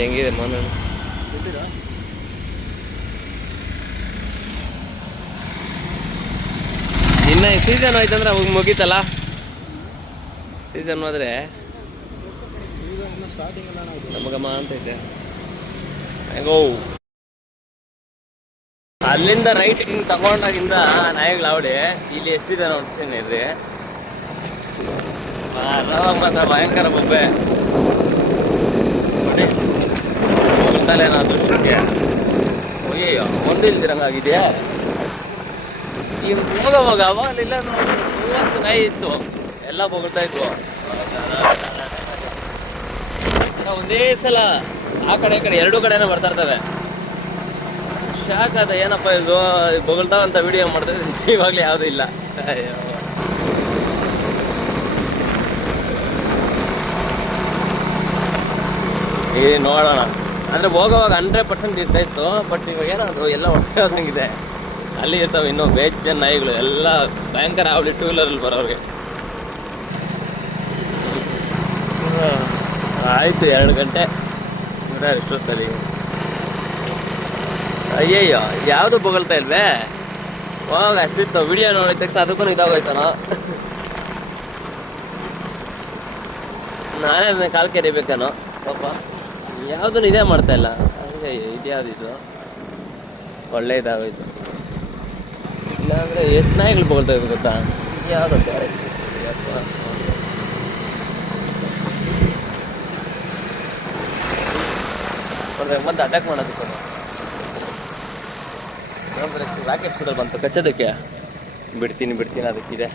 ಹೆಂಗಿದೆ ಮೋನು ಇನ್ನು ಸೀಸನ್ ಆಯ್ತಂದ್ರೆ ಅವಾಗ ಮುಗೀತಲ್ಲ. ಸೀಸನ್ ಹೋದ್ರೆ ನಮಗಮ್ಮ ಅಂತೈತೆ. ಹೆಂಗೋ ಅಲ್ಲಿಂದ ರೈಟ್ ಹಿಂಗೆ ತಗೊಂಡಾಗಿಂದ ನಾಯಿಗಳು ಅವಳಿ ಇಲ್ಲಿ ಎಷ್ಟಿದೆ ನೋಡ್ತೀನಿ ಇದ್ರಿ. ಮಾತ್ರ ಭಯಂಕರ ಬೊಬ್ಬೆ ನೋಡಿ ಗೊತ್ತಲ್ಲೇನೋ ದೃಶ್ಯಕ್ಕೆ. ಅಯ್ಯಯ್ಯೋ ಒಂದು ಇಲ್ದಿರಂಗಾಗಿದೆಯಾ. ಈ ಹೋಗೋವಾಗ ಅವಾಗಲಿಲ್ಲ 30 ನಾಯಿ ಇತ್ತು, ಎಲ್ಲ ಬೊಗಳ್ತಾ ಇದ್ವು. ಒಂದೇ ಸಲ ಆ ಕಡೆ ಈ ಕಡೆ ಎರಡೂ ಕಡೆನೇ ಬರ್ತಾ ಇರ್ತವೆ. ಶಾಕ್ ಅದ ಏನಪ್ಪ ಇದು ಬೊಗಳ್ತಾವಂತ ವಿಡಿಯೋ ಮಾಡ್ತಾ ಇದ್ದೀನಿ. ಇವಾಗಲೇ ಯಾವುದೂ ಇಲ್ಲ. ಅಯ್ಯೋ ನೋಡೋಣ ಅಂದರೆ ಹೋಗೋವಾಗ 100% ಇರ್ತಾ ಇತ್ತು. ಬಟ್ ಇವಾಗ ಏನಾದರೂ ಎಲ್ಲ ಹೊಡೆಯೋದಂಗಿದೆ. ಅಲ್ಲಿ ಇರ್ತಾವೆ ಇನ್ನೂ ಬೇಜನ್ ನಾಯಿಗಳು ಎಲ್ಲ ಭಯಂಕರ ಅವಳಿ 2 ವೀಲರಲ್ಲಿ ಬರೋರಿಗೆ. ಆಯಿತು 2 ಗಂಟೆ ಇಷ್ಟೊತ್ತಲ್ಲಿ. ಅಯ್ಯಯ್ಯೋ ಯಾವುದು ಬೊಗಳ್ತಾ ಇಲ್ವೇ. ಹೋಗ ಅಷ್ಟಿತ್ತು ವಿಡಿಯೋ ನೋಡಿದ ತಕ್ಷಣ ಅದಕ್ಕೂ ಇದಾಗೋಯ್ತಾನೋ. ನಾನೇ ಅದನ್ನ ಕಾಲು ಕೆರಿಬೇಕಾನೋ ಪಾಪ. ಯಾವುದನ್ನು ಇದೇ ಮಾಡ್ತಾ ಇಲ್ಲ. ಇದ್ಯಾವುದಿದು ಒಳ್ಳೆ ಇದಾಗೋಯ್ತು. ಇಲ್ಲಾಂದರೆ ಎಷ್ಟು ನಾಯಿಗಳು ಬೊಗಳ್ತಾ ಇದ್ದು ಗೊತ್ತಾ. ಯಾವುದು ಬೇರೆ ಮತ್ತೆ ಅಟ್ಯಾಕ್ ಮಾಡೋದಕ್ಕೆ ರಾಕೆಟ್ ಸ್ಕೂಟರ್ ಬಂತು ಕಚ್ಚೋದಕ್ಕೆ. ಬಿಡ್ತೀನಿ ಅದಕ್ಕಿದೆ.